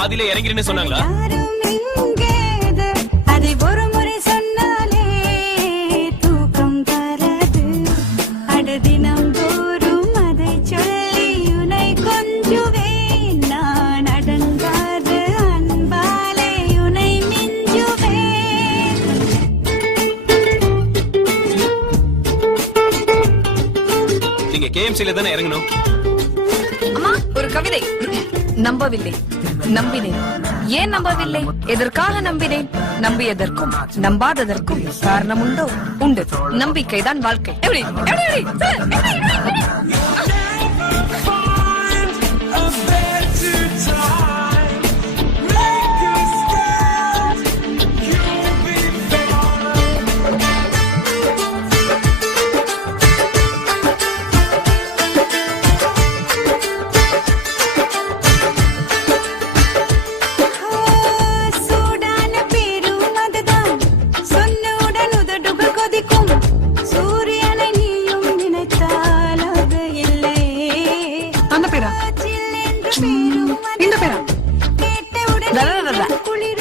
பாதியில இறங்கிறேன்னு சொன்னாங்களா? அதை ஒரு முறை சொன்னாலே தூக்கம் தரது. தினம் தோறும் அதை சொல்லி உனை கொஞ்சுவேன். நான் அடங்காத அன்பாலே உனை மிஞ்சுவேன். நீங்க கேஎம்சில தானே இறங்கணும். அம்மா, ஒரு கவிதை. நம்பவில்லை, நம்பினேன். ஏன் நம்பவில்லை? எதற்காக நம்பினேன்? நம்பியதற்கும் நம்பாததற்கும் காரணம் உண்டோ? உண்டு. நம்பிக்கைதான் வாழ்க்கை. எப்படி எப்படி எப்படி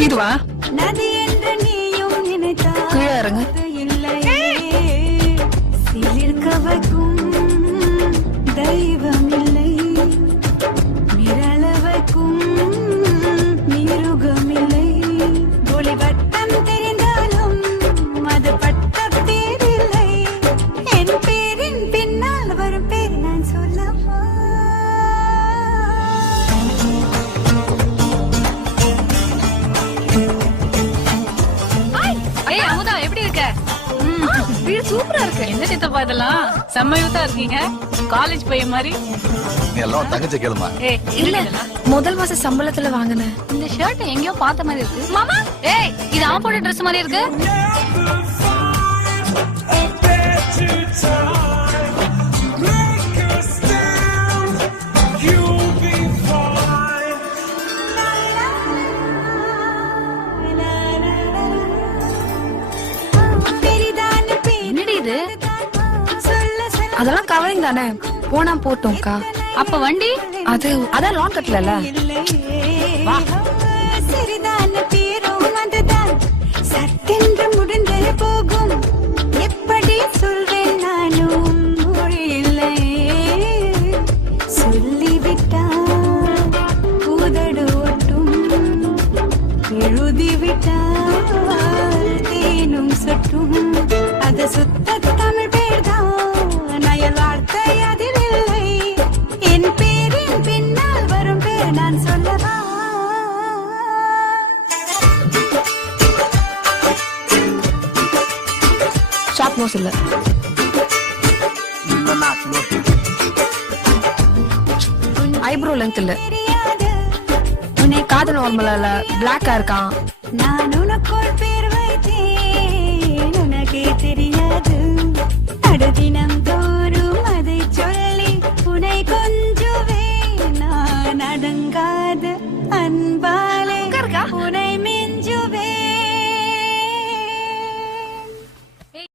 இதுவா? கீழே இறங்க. சிலிர்க்கவக்கும் தெய்வம் இல்லை, மிரளவக்கும் மிருகம் இல்லை. ஒளி வட்டம் தெரிந்தாலும் அது பட்ட பேரில்லை. என் பேரின் பின்னால் வரும் பேர் நான் சொல்லவா? வீடு சூப்பரா இருக்கு. என்ன சித்தப்பா இதெல்லாம் செம்மையூத்தா இருக்கீங்க. காலேஜ் பையன் மாதிரி. நீ எல்லாம் தங்கச்சி கேளுமா. இல்ல, முதல் மாச சம்பளத்துல வாங்கினேன். இந்த ஷர்ட் எங்கேயோ பார்த்த மாதிரி இருக்கு. மாமா, ஏய், இது அவன் போட்ட ட்ரெஸ் மாதிரி இருக்கு. அதெல்லாம் கவரிங் தானே, போனா போட்டோம்க்கா. அப்ப வண்டி அதான் லாங் கட்டல. சரிதான பேரும் அதுதான் சட்டென்று முடிந்தே போகும். எப்படி சொல்வேன் நானும் மொழி இல்லை. சொல்லிவிட்டால் உதடு ஒட்டும், எழுதிவிட்டால் தேனும் சொட்டும். அது சுத்த தமிழ் பேர் தான், நயல் வார்த்தை அதில் இல்லை. என் பேரின் பின்னால் வரும் பேர் நான் சொல்லவா? ஷார்ப் நோஸ் இல்ல, ஐப்ரோ லென்த் இல்ல, காது நார்மலா இல்ல, பிளாக்கா இருக்கான். நான் உனக்குள் பேர் வைத்தேன், உனக்கே தெரியாது. தினம் தோறும் அதை சொல்லி உனை கொஞ்சுவேன். நான் அடங்கா